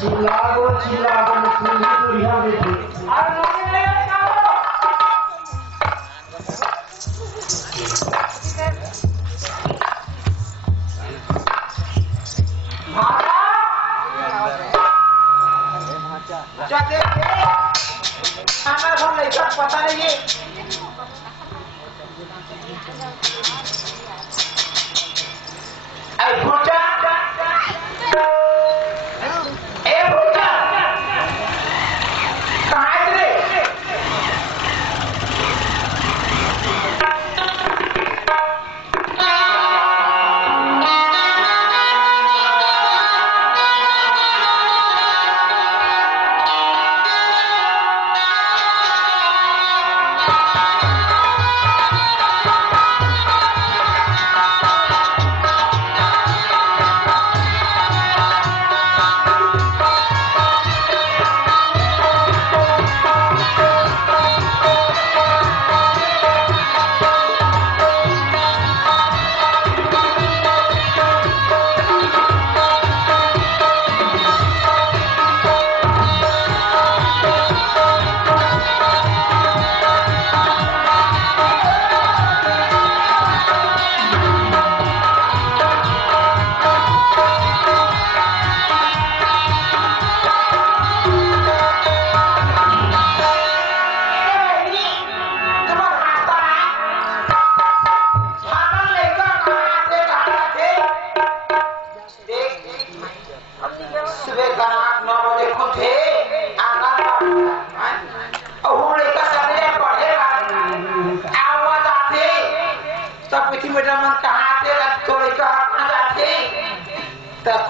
Silago muslim itu lihat itu. पता नहीं है भूटा भूटा कहाँ है रे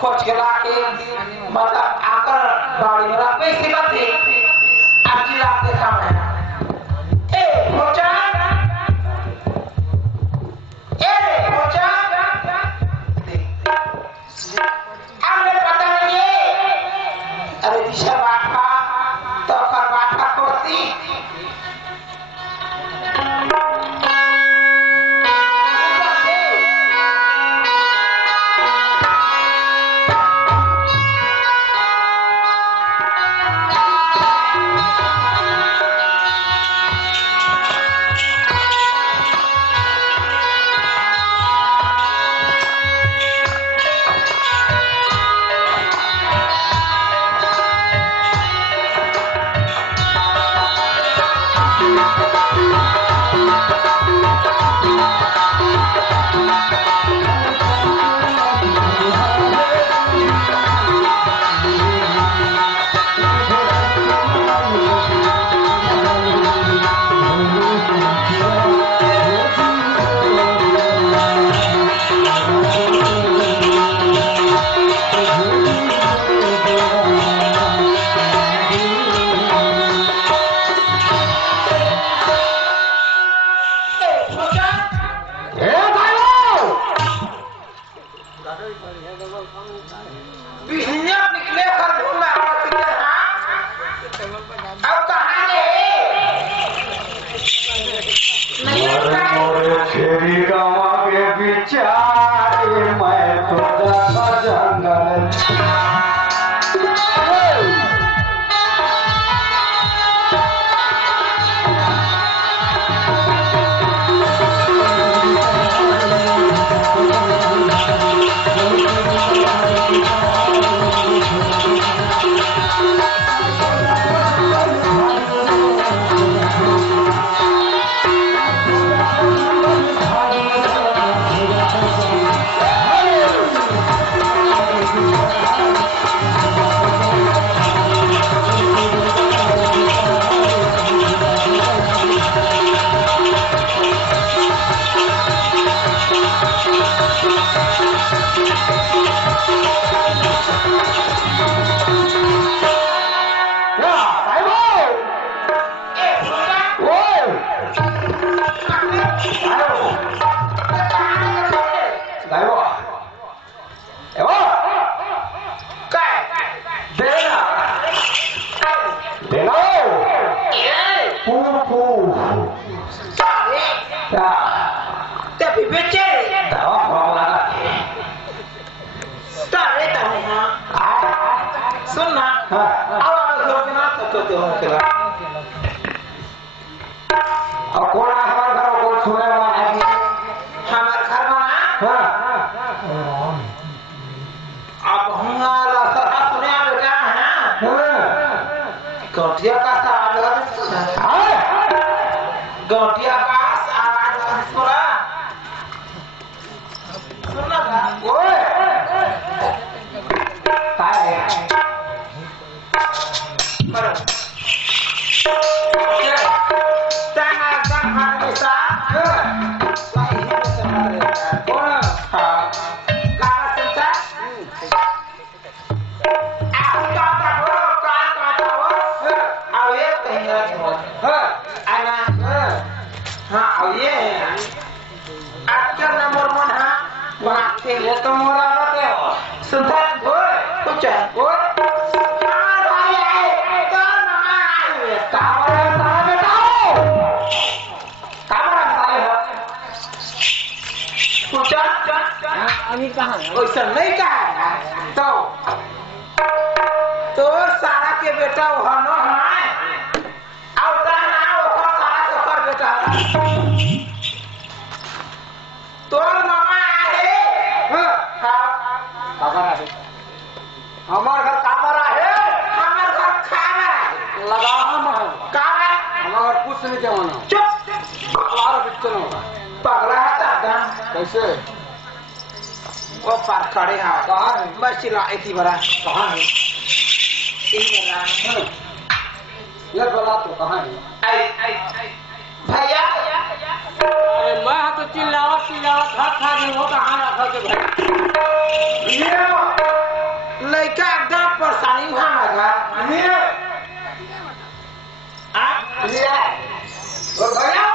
खोज के लाके मतलब आकर गाड़ी में रख पे इसी बात थी अब जिला के काम है खोजा खोजा हमने पता नहीं अरे दिशा बात का तो कर बात का कोती Tapi bece, tahu apa lagi? Tak ada tahu mah. Sunnah. अब सोचना तो हो खेला अब कौन हमारे घर को सुने वाला है हमारे घर में अब हमारा सदा सुने बेटा है गौटिया का आवाज सुना गौटिया का आवाज सुना सुना था ओए काय करो ताना सा हमेशा सही से मारे कौन हां का संता ये तो मोरा बात है सुनता ओए कुछ है ओए भाई आए तो मामा आए काबरा साहब बेटा काबरा साहब कुछ अभी कहाँ है? वैसा नहीं कहा तो सारा के बेटा वहाँ न है अब ना वो सारा के कर बेटा तोर मामा आए हमारे घर काबरा है हमारे घर खाना लगा हम है काला हमारे घर कुछ नहीं जमाना चुप बाहर बिचन होगा पगला है दादा कैसे वो पार खड़े हैं कहाँ है बस चिल्ला इतनी बड़ा कहाँ है ये बोला तो कहाँ है भैया अरे मैं तो चिल्लावत घर खा गए वो कहाँ रखा के भाई ये लड़का एकदम परेशानी हुआ मगर और भैया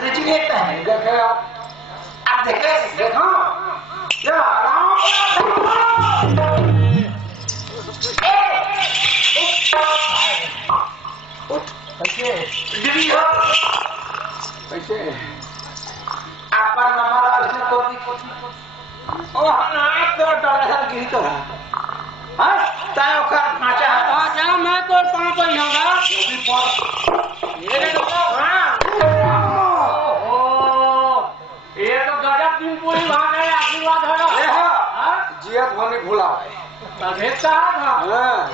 रेजिनेट है देखे आप देखे देखो ये कैसे कैसे आपन हमारा इसमें कोई ओ ना तो डर गिरी तो हां ताय ओकर माचा अच्छा मैं तो पाँव पर होगा ये तो हाँ ये तो गजब दिन पूरी वहाँ गए आशीर्वाद होगा जियत होने भूला है भेजता था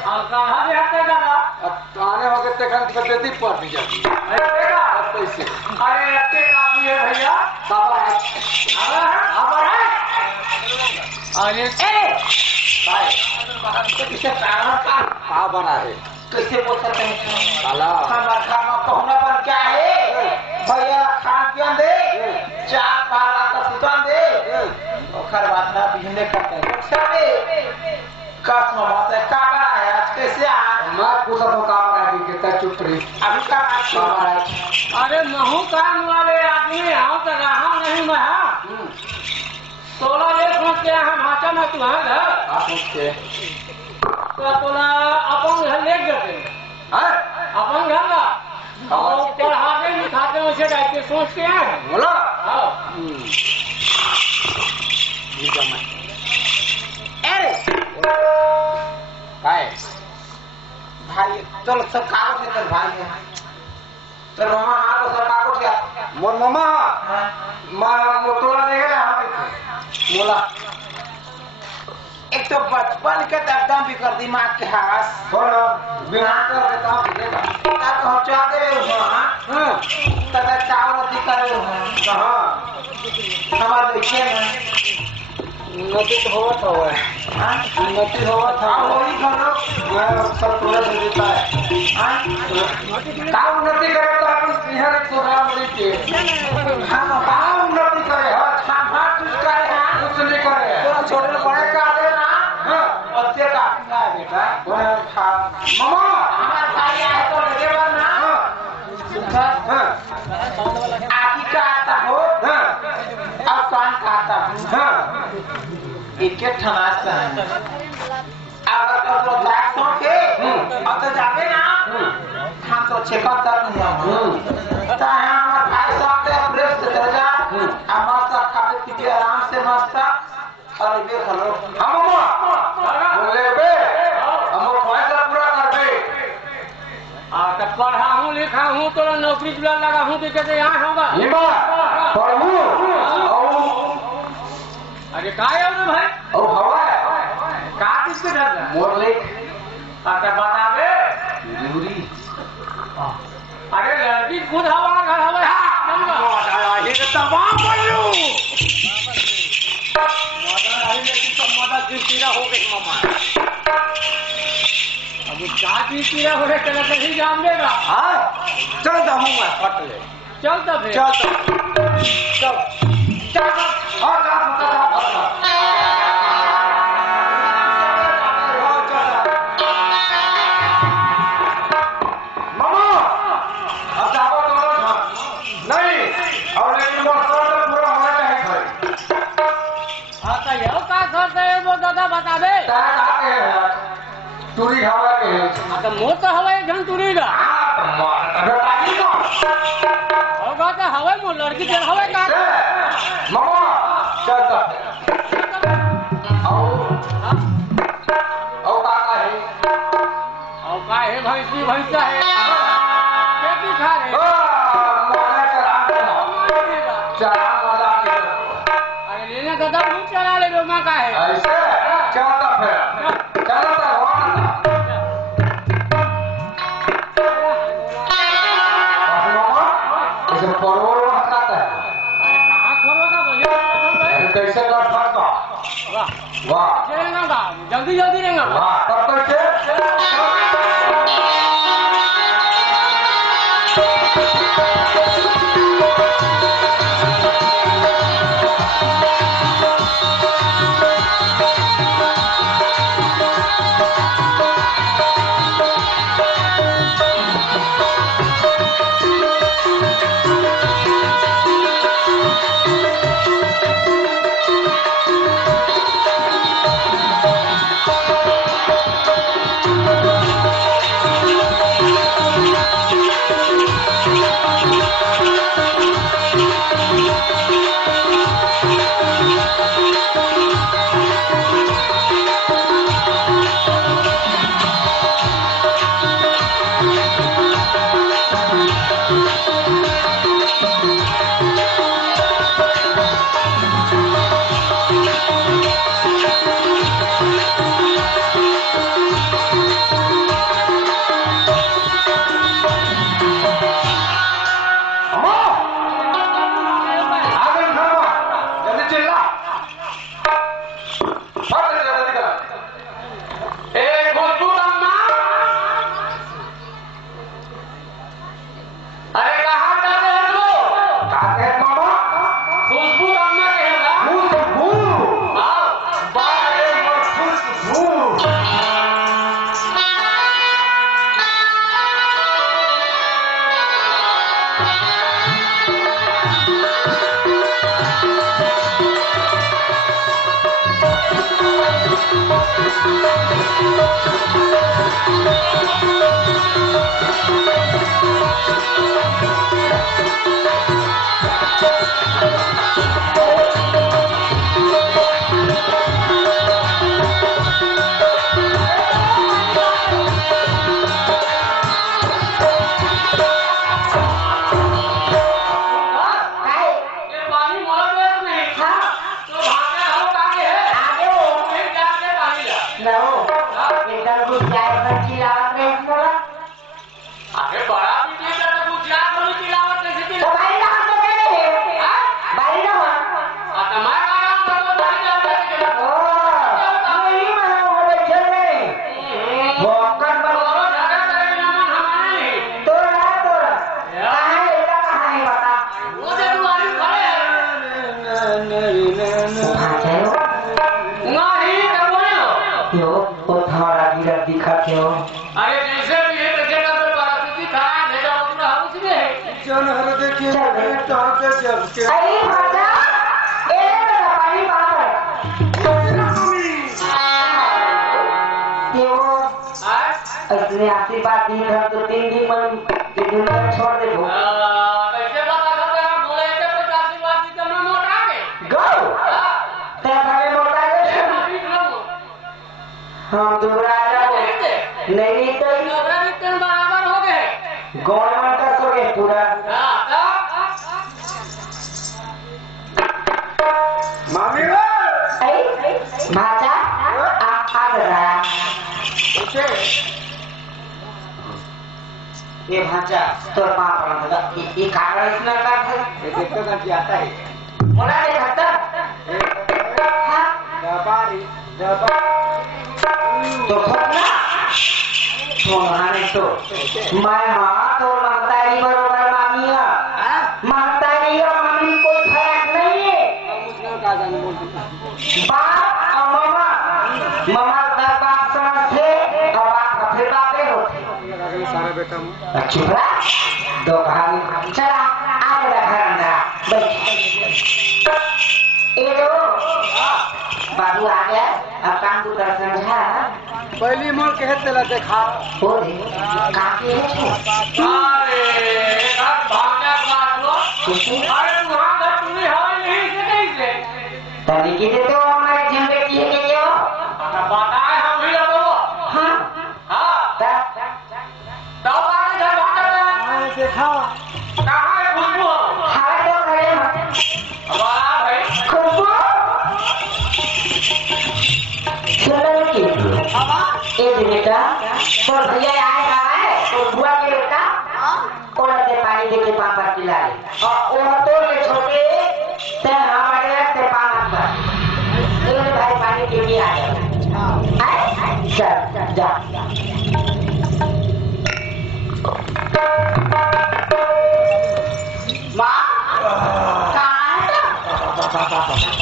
हाँ कहाँ रहते दादा अब आने होगे तेखन पद्धति पड़ दी जाती अब कैसे अरे इतने काफी है भैया खबर है खबर है अरे किसे कारण का कहाँ बना है कैसे बोल सकते हैं काला हमारा खाना कहने पर क्या है भैया खान पियन दे चार पाला का सुतन दे ओकर बाद ना बिजने करते हैं सबे कसम बात है काका है आज कैसे आ मैं पूछा तो कहाँ बना है कितना चुप रही अभी का कहाँ है अरे महू काम वाले आदमी हम तो रहा नहीं मैं 16 एक सोच के हम हाचा में तुम्हारे घर आप पूछते तो तोला अपन घर ले गए अपन घर ला और पढ़ाते लिखाते वैसे जाके सोचते हैं बोला हाँ अरे काय भाई चल सब कागज लेकर भाई है तो मामा आ तो सब कागज क्या मोर मामा मां मोटोला नहीं गया मोला एक तो बचपन के एकदम भी कर दिमाग के हास बोलो बिना कर के काम देगा का पहुंचा दे हां तदा चावल दी करे कहाँ हमारे देखिए ना नदी तो होवत हुआ है हां नदी होवत आ है वही घरो मैं सब पूरा दे देता है हां का उन्नति करे तो अपन इधर प्रोग्राम लेके हम का उन्नति करे हो खाना कुछ करे हां कुछ नहीं करे थोड़ा छोटे बड़े का दे ना हाँ अच्छे का है बेटा मामा हमारा भाई आए तो लगे बार ना हाँ आखी का आता हो हाँ और कान का आता हो हाँ एक ठनासा है अगर तो जाग तो के और तो जाके ना हम तो चेकअप कर लिया तो हमारा भाई साहब के ब्रेक से दर्जा हमारा सब खाते पीते आराम से मस्त और ये खलो हाँ मामा बोले बे लिखा हूँ तो नौकरी जुला लगा हूँ तो कहते यहाँ होगा प्रभु अरे का है भाई और हवा का किसके डर मोरले अच्छा बता दे जरूरी अरे लड़की खुद हवा घर हवा तमाम बोलू चिड़चिड़ा हो गई मामा अब क्या चिड़चिड़ा हो रहे चला नहीं जान देगा चल जाऊँ मैं फट ले चल तब चल मामा अब जाओ नहीं और लेकिन पूरा होना चाहिए हाँ तो यह का करते है वो दादा बता दे टूरी हवा के तो मुँह तो हवा घन टूरी का होगा तो हवा मुँह लड़की चल हवा का मामा चल और का है भैंसी भैंसा है खेती खा रहे अरे लेना दादा दूध चला ले लो माँ का है ऐसे चलता फिर चलता ऐसे परवल हटाता है अरे कहाँ खोलो का भैया कैसे कर सकता वाह वाह चलेगा का जल्दी जल्दी रहेगा वाह तब कैसे अरे जैसे भी है जगह पे परिस्थिति खराब है जब पूरा हाउस में है जन हर देखिए टाटे जब के अरे भाजा ए मेरा पानी बाहर क्यों इतने आशीर्वाद दिए हम तो 3 दिन में ये दुनिया छोड़ दे वो कैसे बता सकते हैं बोले के कुछ आशीर्वाद दी तो मैं मोटा गए गो ते भागे मोटा गए हम दुबरा नहीं तो बराबर हो गए गवर्नमेंट पूरा मामी भाचा आ रहा ये भाचा तोर पाप पड़ा ये कारण इतना कर है ये देखो ना क्या आता है मोला ये खाता दबारी तो खतना सोनाने तो मैं हाँ तो महतारी बरोबर मामी है महतारी और मामी कोई फर्क नहीं है बाप और मामा मामा का बाप समझते और बाप का फिर बापे होते सारा बेटा चुप रहा दो भाई चला आगे रखा अंदर बैठ ए बाबू आ गया अब काम को कर समझा पहली मोल के हेत ला देखा हो रे काके अरे अब भागना बात लो अरे तुम्हारा घर तुम्हें हवा नहीं से कैसे तभी की देते हो हमारे जिम पे किए के हो बताए हम भी तो हां हाँ तो बात घर भागना देखा कहाँ है खुशबू हाय तो करे मत वाह भाई खुशबू सुंदर की ए बेटा तो भैया आए है तो बुआ के बेटा कोड़ा के पानी दे के पापा खिलाए और वो तो ले छोटे ते हमारे से पाना पर ये भाई पानी पी के आ जा जा माँ कहाँ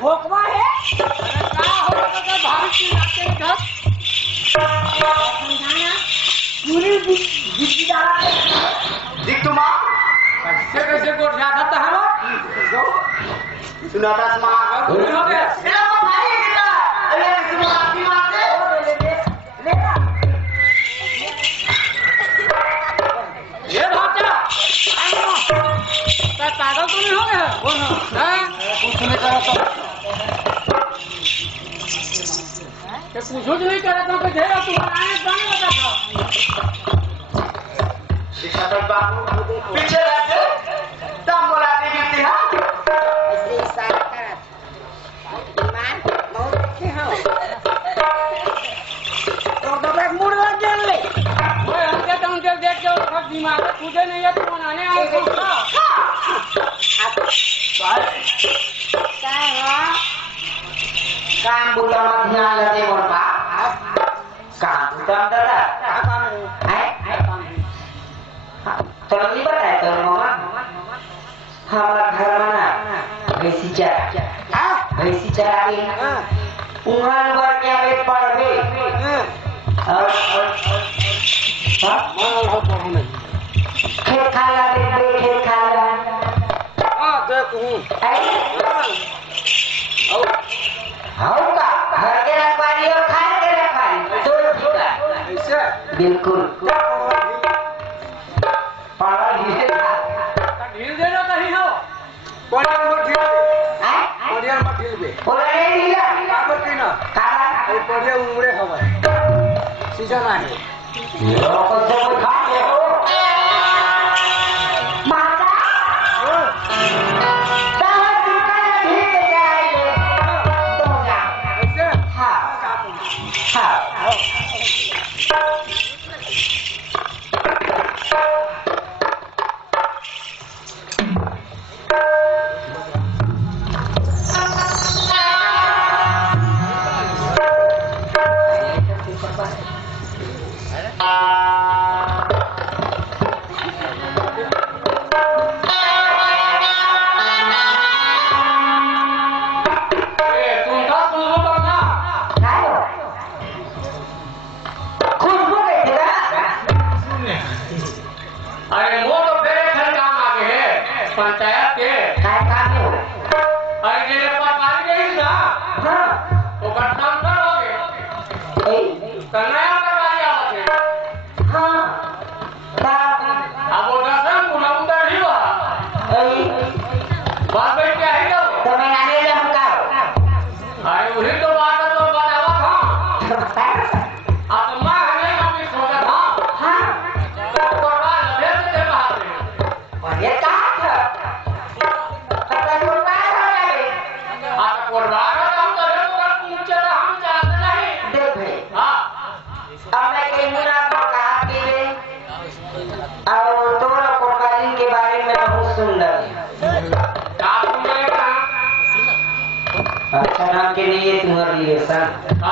भोकवा है कैसे गोट जाता है सुनाता ये भाचा पागल तो नहीं हो गया कुछ नहीं करा कुछ नहीं करा तो घेरा तुम्हारा बने लगा था पीछे तुम्हारा दिमाग में तुझे नहीं है, तुम बनाने आओ काम बुला मत ध्यान लगे मोर बाप काम बुला दादा तो नहीं बताया तो मामा हमारा घर में ना भैंसी चरा के उंगल भर के अबे पड़े और खेत खाला दे खेत खाला हाँ का घर के रखवाली और खाने के रखवाली दोनों ठीक है बिल्कुल पड़ा ढील देना कहीं हो बढ़िया मत ढील बे बोला नहीं दिया काबर की ना खाना अरे बढ़िया उमड़े हवा सीजन आहे लोग सब खा ले हो माता ताहा दुकान ढील के जाए तो जा ऐसे हाँ पंचायत के काय काम हो अरे जेले पटवारी गई ना हाँ वो ट्रांसफर हो गए नया पटवारी आवत है हाँ अब वो दर्शन पुनः उतर ही हुआ बात बैठ के आएगा तो मैं आने ले हम का अरे वही तो बात है तो बतावा था अब माँ हमें अपनी सोचा था हाँ तो पटवार भेज दे बाहर से और ये कहा था पता कोटवार हो जाए आता पटवार का काम करे तो कर पूछे तो हम जानते नहीं देख भाई हाँ अब मैं कहीं मुना को कहा कि वे और दोनों कोटवारी के बारे में बहुत सुंदर है आप मुझे अच्छा नाम के लिए तुम्हारी रिलेशन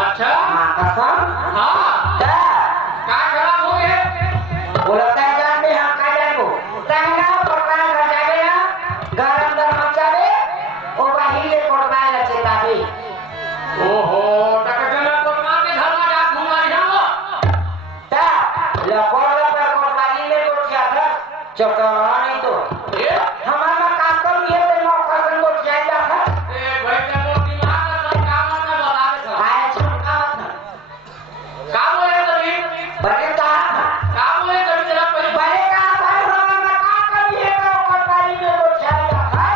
अच्छा हाँ कसम हाँ क्या क्या खराब हो गए बोलता है जान में हम का जानो कहना कोटवार का जावे ना घर अंदर मचावे ओ बाहिले कोटवार ना चेतावे ओहो टकटना पटवार के घर में जा घुमा जाओ ता लकोड़ा पर कोटवारी में गोठिया था चकरा नहीं तो ये हमारा काम कर ये तो मौका से गोठिया था भाई का मोटी मां का सब काम में बता दे आया छुटका काम होए तभी बड़े का काम होए तभी तेरा पहले बड़े का भाई हमारा काम कर ये कोटवारी में गोठिया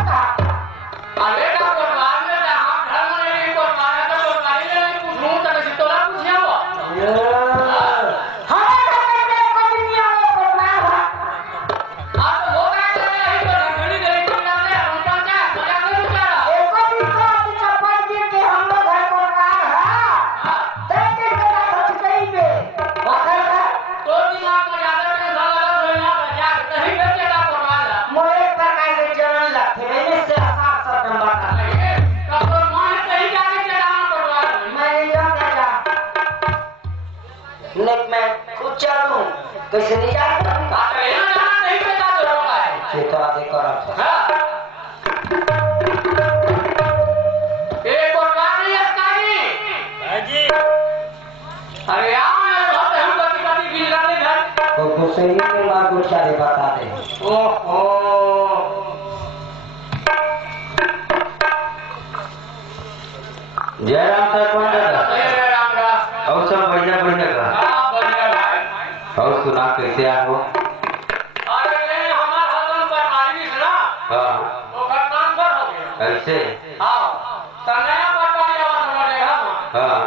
था अरे का पटवार में हम घर में नहीं पटवार है तो पटवारी ने नहीं पूछूं तक तोला पूछिया हो हमारा करने को दुनिया में कोटवार आप वो क्या कर रहे हैं तो घड़ी घड़ी क्यों जाते हैं हम पर क्या मजा नहीं उतारा एको दिक्कत अपना पढ़ के हम लोग घर कोटवार है देखे के कुछ कहीं पे वकर का तो दिमाग में ज्यादा नहीं साला दुनिया बचा कहीं बेचेगा पटवार मोरे प्रकार के चलन लगते मैंने से आसार सब नंबर का कब मन कहीं जाके चलाना पटवार मैं नहीं जा नेक मैं खुद चलूं कैसे नहीं जाता अरे यहाँ जाना नहीं पता तो रोका है ये तो आगे करा हाँ एक पटवार नहीं है काजी जी अरे आओ ना बहुत हम कभी कभी गिराने घर तो गुस्से ही में मां को क्या दे बता दे ओहो जयराम सर कौन दादा अरे राम का और सब बढ़िया का हाँ बढ़िया भाई और सुना कैसे आओ अरे नहीं हमारा हसन पटवारी भी सुना हाँ वो घर ट्रांसफर हो गया ऐसे हाँ तो नया पटवारी आवाज हमारे घर में हाँ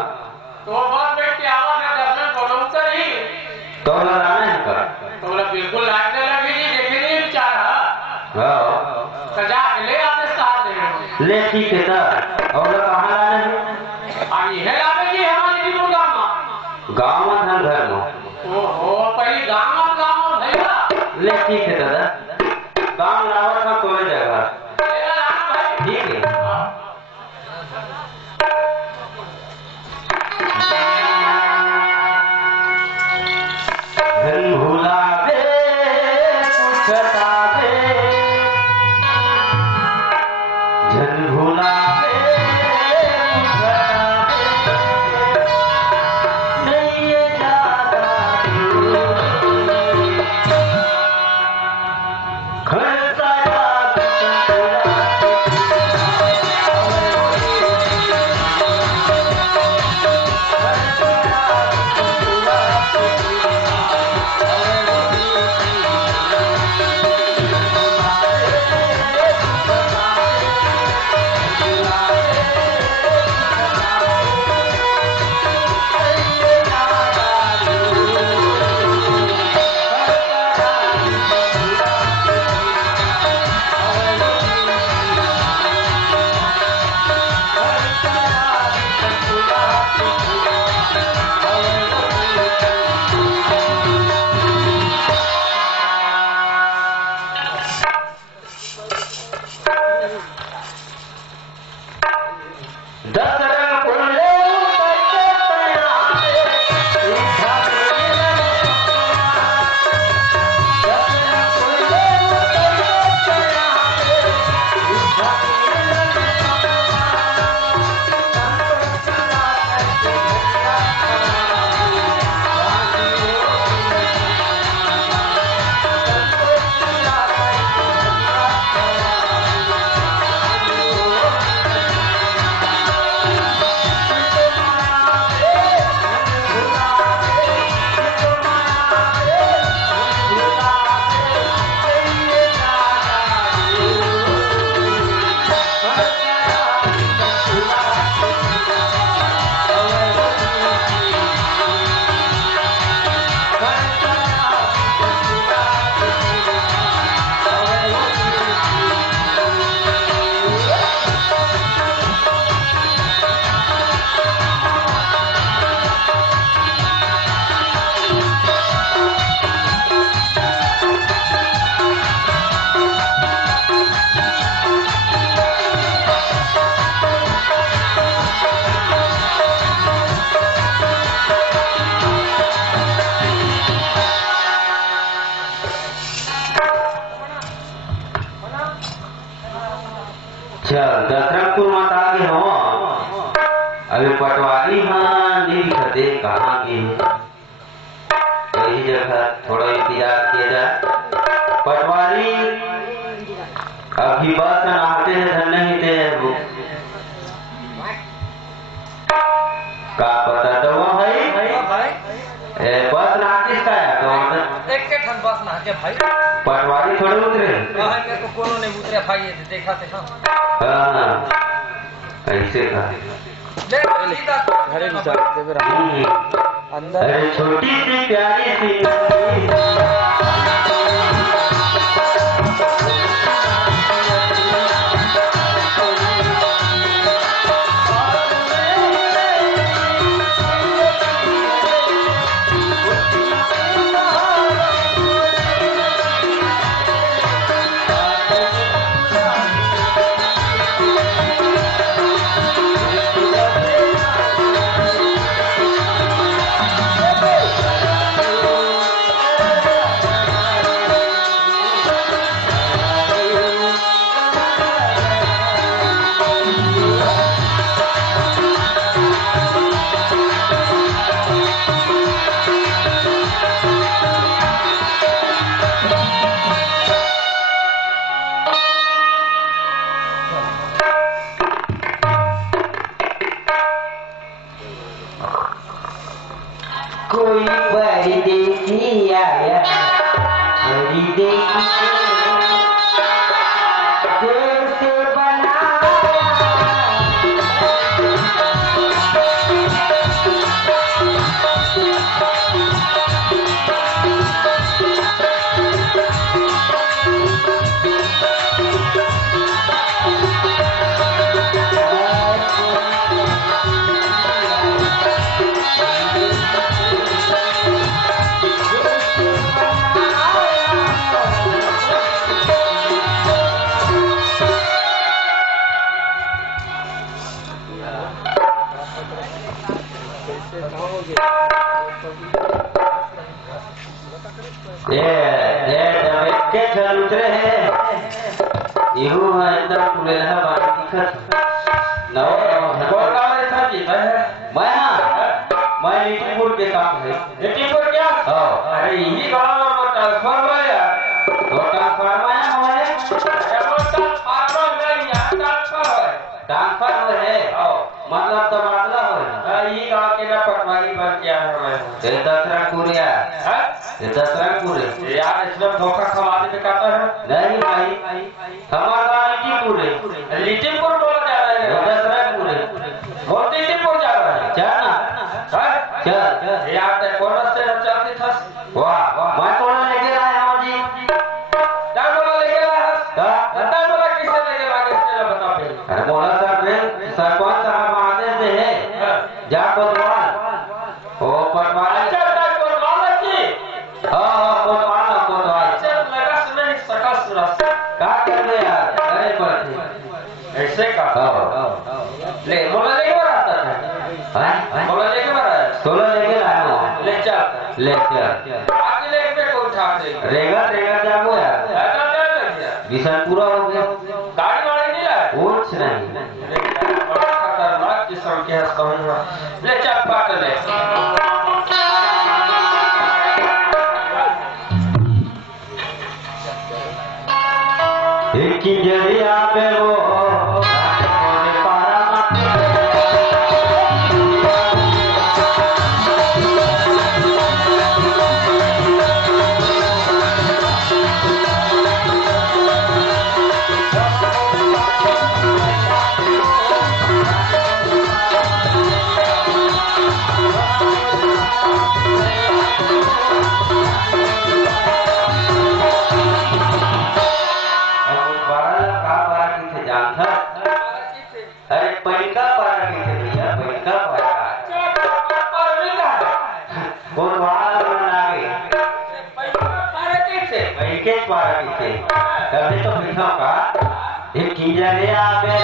तो वो बस बैठ के आवाज है दर्शन करो उतर ही तो लड़ाना है कर तो बोला बिल्कुल लाइट लगी जी देखे नहीं बेचारा हाँ सजा के ले आते साथ ले ले ठीक है सर और लोग कहाँ लाने हैं और ये लावे जी हमारे जीवन गाँव में गाँव में घर में ओहो पहले गाँव भैया ले ठीक है दादा काम लावा था तो ले जाएगा ठीक है धन भूला दे पूछता दे धन भूला दे पूछता दे नहीं ये ज्यादा खड़ता याद दशरथपुर माता आगे हो अभी पटवारी हाँ नहीं खते कहाँ की कई जगह थोड़ा इंतजार किया जाए पटवारी अभी बस आते हैं नहीं थे का पता तो वो भाई बस नाटिस का है एक के ठन बस ना के भाई पटवारी थोड़े उतरे मेरे को कोनो नहीं उतरे भाई ये देखा थे हम हाँ ऐसे का घरे अंदर अरे छोटी सी प्यारी सी कोई परदेसी आया परदेसी कैसे बना ये जब के चल उतरे हैं इहू है एकदम पूरे है बात दिखत नौ कौन गाँव है सर जी? मैं लीटीपुर के काम है लीटीपुर क्या? अरे यही गाँव में ट्रांसफर हुआ यार। तो ट्रांसफर में हमारे ट्रांसफर हुए है मतलब तबादला हुआ यही गाँव के ना पटवारी बन गया है मैं। ये दसरा कुरिया ये दसरा कुरे यार इसमें धोखा खवाने में कहता है। नहीं भाई हमारा गाँव लीटीपुर है लीटीपुर बोला जा रहा ये है। दसरा कुरे वो लीटीपुर जा रहा है। चल ना चल यार ते कौन से चलती था? वाह मैं तोड़ा लेके आया हूँ जी बोला लेके आया बोला किसे लेके आया इसने बता पहले। अरे बोला सरपंच साहब आदेश दे है जा कोतवाल ओ पटवाल अच्छा कोतवाल की हाँ कोतवाल अच्छा लगा सुने सका सुना क्या कर रहे यार अरे पड़ते ऐसे का ले बोला लेके आ रहा था। बोला लेके आ रहा है। 16 लेके लाया हूँ ले चल ले चल आगे लेके को उठा दे। रेगा जाओ यार ऐसा क्या लग गया? मिशन पूरा हो गया गाड़ी वाड़ी नहीं लाया? कुछ नहीं बड़ा खतरनाक किस्म के है समझ। ले चल पाट ले। एक ही जरिया पे वो पारा तभी तो पीछा का एक जरिया पे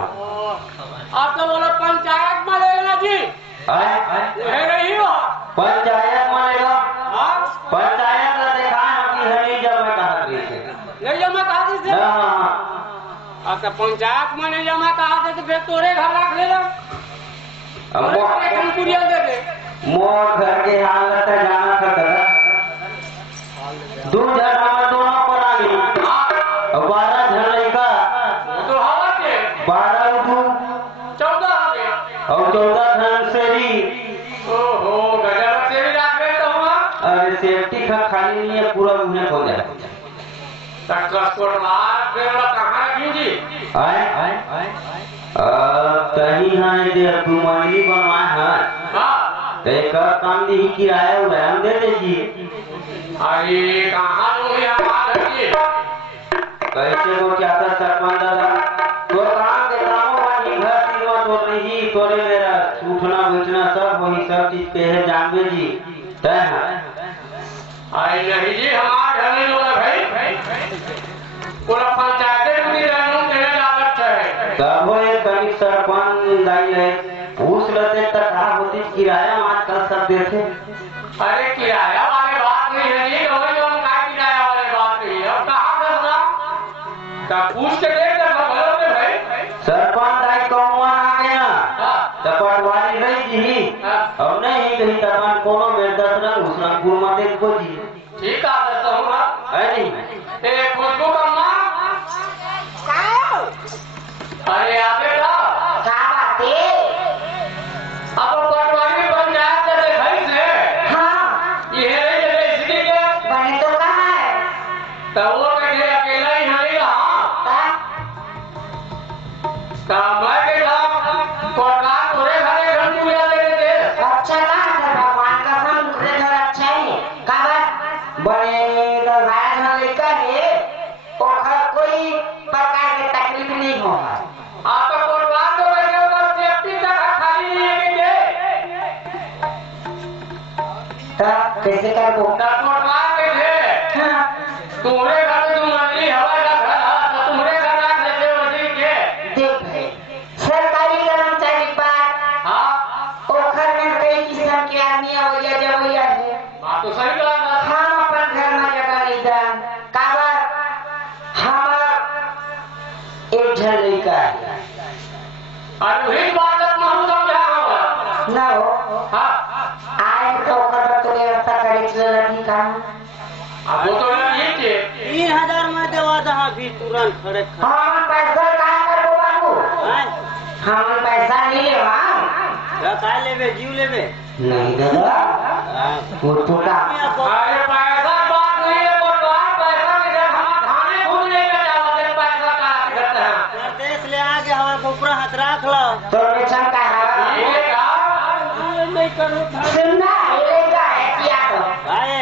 आप तो बोलो पंचायत में लेना जी है रही हो पंचायत मानेगा हाँ? पंचायत ने देखा कि हरी जमा कहा गई थे नहीं जमा कहा थे हाँ अच्छा पंचायत में नहीं जमा कहा थे तो फिर तोरे घर रख ले दे दे मोर घर के हालत है जाना था कदा दो जगह दोनों पर आ गई 12 जन लड़का तो हवा के 12 उठू 14 और 14 जन सेरी ओहो गजब से भी रख ले तो हुआ अरे सेफ्टी का खाली नहीं है पूरा उन्हें हो जाए ट्रांसपोर्ट मार फिर कहाँ रखी जी आए कहीं हाँ इधर कुमारी बनवाए हैं हाँ एक काम दी किराया उड़ान दे दीजिए अरे कहाँ लोग यहाँ रखिए कैसे वो क्या था सरपंच दादा तो काम के कामों वाली घर सिलवा तो नहीं तोरे मेरा उठना बैठना सब वही सब चीज पे है जानवे जी तय है अरे नहीं जी हमारा घर नहीं होगा भाई पूरा पंचायत में रहने के लिए लागत है तब वो एक कहीं सरपंच दाई है पूछ लेते तथा होती किराया आजकल सब देते अरे किराया वाले बात नहीं है जी रोज जो का किराया वाले बात नहीं है अब कहाँ से सुना का पूछ के देख कर खबर में भाई सरपंच दाई तो आगे ना पटवारी रही जी अब नहीं कहीं तपन कोनो में 10 रंग उस रंग गुरमा देख को जी ठीक है तो हूँ है नहीं खुशबू का माँ अरे आगे का क्या बात है? अब पटवारी पंचायत से देखई से हाँ ये जगह इसके के बने तो कहाँ है? तो वो कहे अकेला ही नहीं रहा तो मैं के साथ पटवार तोरे घरे घर पूजा ले थे अच्छा कहाँ सर भगवान का नाम दूसरे घर अच्छा है काबर बने तो भाई ना लेकर है ओखर कोई प्रकार के तकलीफ नहीं होगा आप तो पटवार तो लगे उधर सेफ्टी तक खाली नहीं है तो कैसे कर वो तो पटवार के थे हाँ तुम्हारे घर में तुम मंडी हवा का घर है तो तुम्हारे घर रख लेते वही के देख भाई सरकारी कर्मचारी बात हाँ ओखर में कई किस्म के आदमी अवैया जवैया है बात तो सही कहा था हम अपन घर में जगह नहीं दान काबर हमार एक झलई का है और वही बात हम समझा होगा ना हो हाँ आए तो ओकर तो व्यवस्था करे के नहीं काम अब वो तो नहीं थे 3000 में देवा दहा भी तुरंत खड़े हम पैसा कहाँ करो बाबू हम पैसा नहीं लेवा का लेबे जीव लेबे नहीं दादा वो टूटा अरे पैसा बात नहीं है पटवार पैसा के जब हम थाने खुद लेके जाते पैसा का करते हैं देश ले आगे हवा ऊपर हाथ रख लो तो बेचन का है ये का नहीं करो सुनना लेगा एहतियात आए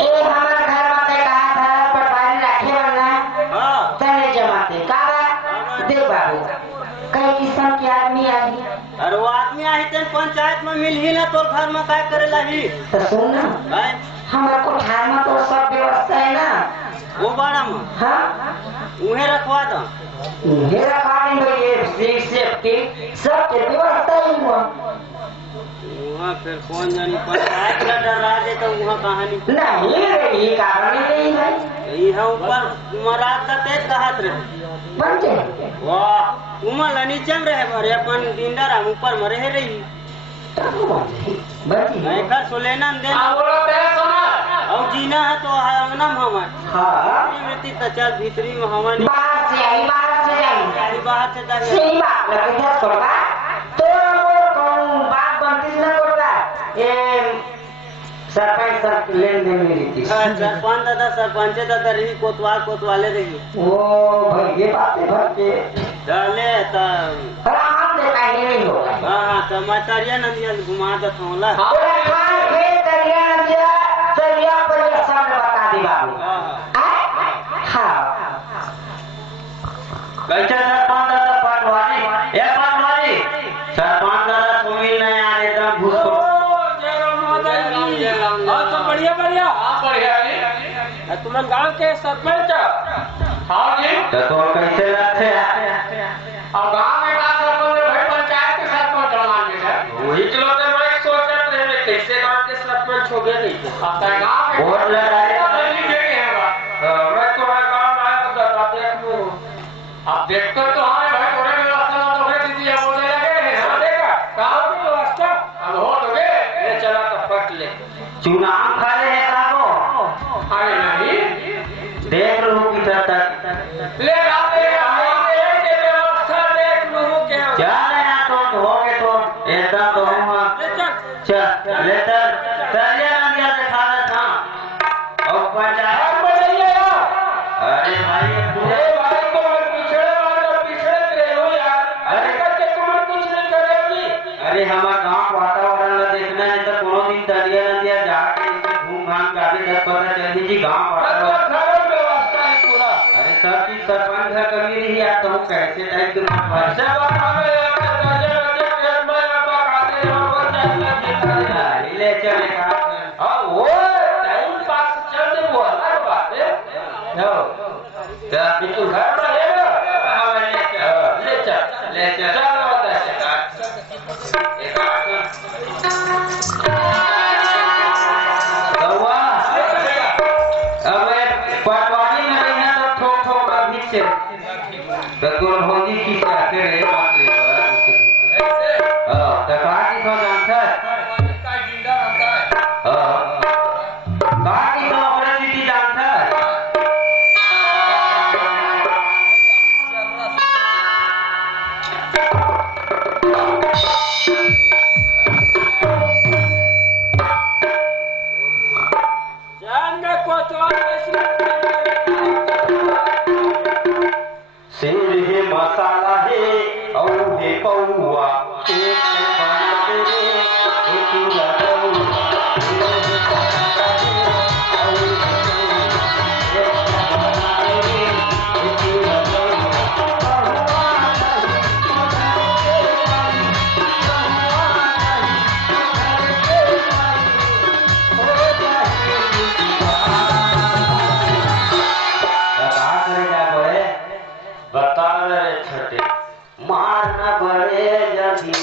ए हमारे घर में ते कहा था पटवारी रखे वाला हां तने जमाते का देख बाबू कई किस्म के आदमी आई अरे वो आदमी आई तेन पंचायत में मिल ही ना तोर घर में काय करेला ही तो सुन ना आए हमारे कोठार में तो सब व्यवस्था है ना वो बाड़ा में हाँ उहे रखवा दो मेरा खाने में ये सेफ्टी सब के व्यवस्था ही हुआ वहाँ फिर कौन जानी पंचायत का डर रहा है तो वहाँ कहानी नहीं ये कारण नहीं है यहाँ ऊपर महाराज का तेज कहत रहे बनते वाह उमल नीचे में रहे भरे अपन डिंडर हम ऊपर में रह रही बनती है घर सोलेना दे अब वो लोग कहे सुना और जीना है तो अंगना में हमारे हाँ मृत्यु तो चल भीतरी में हमारी बाहर से आई बाहर से जाए सही बात लगे क्या करवा तो कौन बात बनती ना करता ये सरपंच सब लेन देन में रहती सरपंच सरपंच दादा रही कोतवाले रही ओ भाई ये बातें भरते डाले तो आराम से कहने नहीं होगा हाँ तो मचरिया नदिया घुमा देता हूँ ला पूरा खान खेत करिया नदिया सरिया पर ये सब बता दी बाबू हाँ कैसे सरपंच दादा पटवारी ए पटवारी सरपंच दादा सुमिल नहीं आ रहे तो घुसो तो बढ़िया बढ़िया हाँ बढ़िया जी तुम गांव के सरपंच हाँ जी तो कैसे लगते और गांव में का सरपंच भाई पंचायत के सरपंच मान के सर वही तो लोग मैं सोचत रहे कैसे गांव के सरपंच हो गए नहीं अब तक गांव में वोट लगाए दिल्ली के हैं मैं तो मैं गांव आया तो देख लूं अब देखते तो हमें भाई थोड़े व्यवस्था में तो भाई दीदी अब बोलने लगे हैं देखा गांव की व्यवस्था अब हो तो गए ये चला तो पट ले चुनाव खड़े है कागो अरे नहीं देख लो किधर तक ले आते व्यवस्था देख लू क्या चल यहाँ तो हो गए तो एकदम तो हम चल लेटर चलिए ना दिया दिखा देता और पंचायत अरे भाई ये पूरे भाई को पिछड़े वाले पिछड़े रहे हो यार अरे करके तुम कुछ नहीं करेगी अरे हमारा गांव वातावरण ला देखना है तो कोनो दिन दरिया नदिया जाके घूम घाम के आगे तक पता चल जी गांव वातावरण व्यवस्था है पूरा अरे सब चीज सरपंच घर कमी रही है तो कैसे टाइप के ऐसे बात हमें ले चले हाँ वो टाइम पास चलते वो अलग बात है तू घर में है ना ले चल चल होता है अब पटवारी में नहीं है तो ठोक ठोक अभी से तो भौजी की कहते रहे बात ले तो कहा की तो जानता है कहा की तो अपने दीदी जानता है छटे मारना बड़े जगी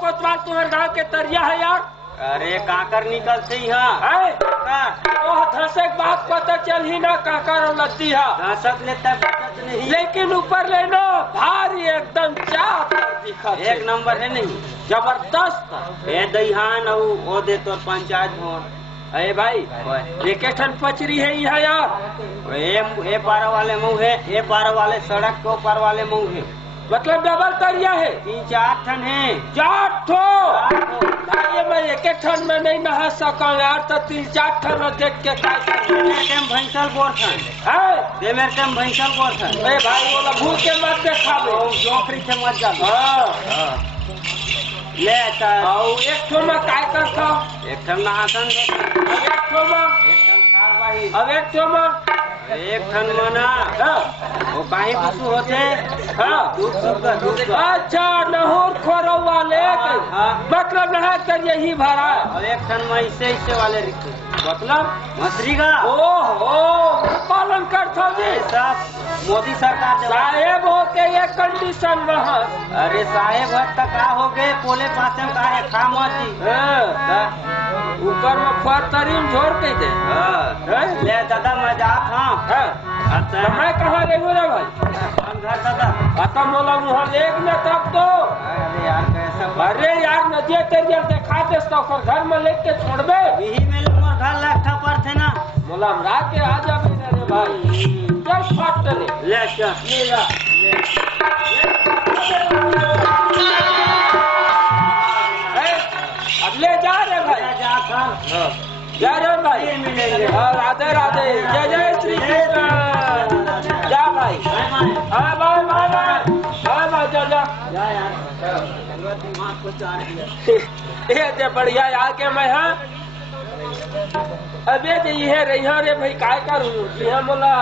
कोतवाल तुम्हारे गाँव के तरिया है यार। अरे काकर निकलते यहाँ धसक बात पता चल ही ना काकर लद्दी है घासक लेता नहीं, लेकिन ऊपर लेनो भारी एकदम चाप दिखा एक नंबर है नहीं जबरदस्त ए दईहान वो दे तो पंचायत भवन। अरे भाई एक पचरी है यहाँ यार। ए पार वाले मुँह है, ए पार वाले सड़क के पार वाले मुँह है, मतलब डबल तरिया है। 3-4 ठन है। 4 ठो भाई मैं एक ठन में नहीं नहा सका यार तो 3-4 ठन देख के भैंसल बोर ठन है मेरे टाइम भैंसल बोर ठन। अरे भाई बोला भूल के मत देखा जोखरी से मत जा ले एक ठो में काय करता एक ठन नहासन एक ठो में अब एक ठो में एक ठन मना वो काहे कुछ होते अच्छा नहूर खोरो वाले मतलब नहा कर यही भरा और एक ठन में ऐसे वाले रिक्ते मतलब मछली का ओहो पालन करता जी सब मोदी सरकार साहेब हो के ये कंडीशन वहाँ। अरे साहेब हद तक का हो गए पोले पास में का है खा मत जी ऊपर में फरतरीन झोर के दे ले दादा मजाक हाँ अच्छा मैं कहाँ लेगू रे भाई हम घर दादा आता मोला मुँह लेग न तब तो अरे यार कैसा अरे यार नदिया तेरिया देखा दे तो घर में लेके छोड़बे यही में लोग घर लगता पर थे ना बोला हमरा के आ जाबे रे भाई जस्ट फाट ले अब ले जा रे भाई जा रे भाई राधे राधे जय जय श्री कृष्ण जा भाई हाँ भाई भाई हाँ भाई जा जा ये बढ़िया आके मैं हाँ अबे ये रही रे भाई काय करूँ बोला